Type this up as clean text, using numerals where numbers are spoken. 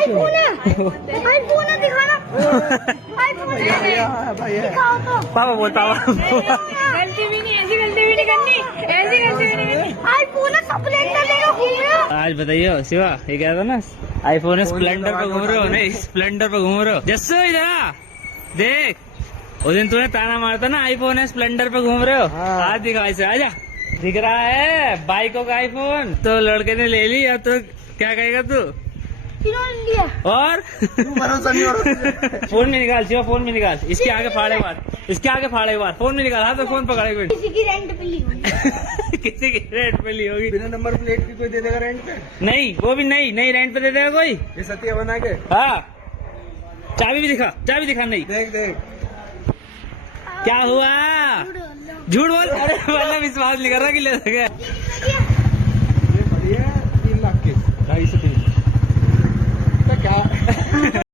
IPhone है दिखाना। IPhone दिखाओ तो। पापा बोलता हुआ गलती भी नहीं, ऐसी गलती भी नहीं करनी, ऐसी गलती भी नहीं करनी। आईफोन है, स्प्लेंडर लेकर घूम रहे हो। आज बताइए शिवा, ये क्या था ना, आईफोन है, स्प्लेंडर पे घूम रहे हो, नहीं स्प्लेंडर पे घूम रहे हो। जस्सो इधर आ, देख उस दिन तूने ताना मारता ना, आईफोन है स्प्लेंडर पे घूम रहे हो। आज दिखा ऐसे, आजा दिख रहा है बाइकों का आईफोन। तो लड़के ने ले ली, अब तो क्या कहेगा तू? इन्होंने लिया और भरोसा नहीं हो रहा। फोन में निकाल शिवा, फोन में निकाल, इसके आगे फाड़े बात, इसके आगे फाड़े बात, फोन में निकाल। हाँ तो फोन पकड़े कोई किसी की रेंट पे ली हुई। किसी की रेंट पे ली होगी। बिना नंबर प्लेट की कोई दे देगा रेंट पे? नहीं वो भी नहीं, नहीं रेंट पे दे देगा कोई। ये सतिया बना के हाँ चाबी भी दिखा, चाबी दिखा। नहीं देख देख क्या हुआ, झूठ बोल। अरे वाला विश्वास नहीं कर रहा कि ले सके। ये बढ़िया 3 लाख के 250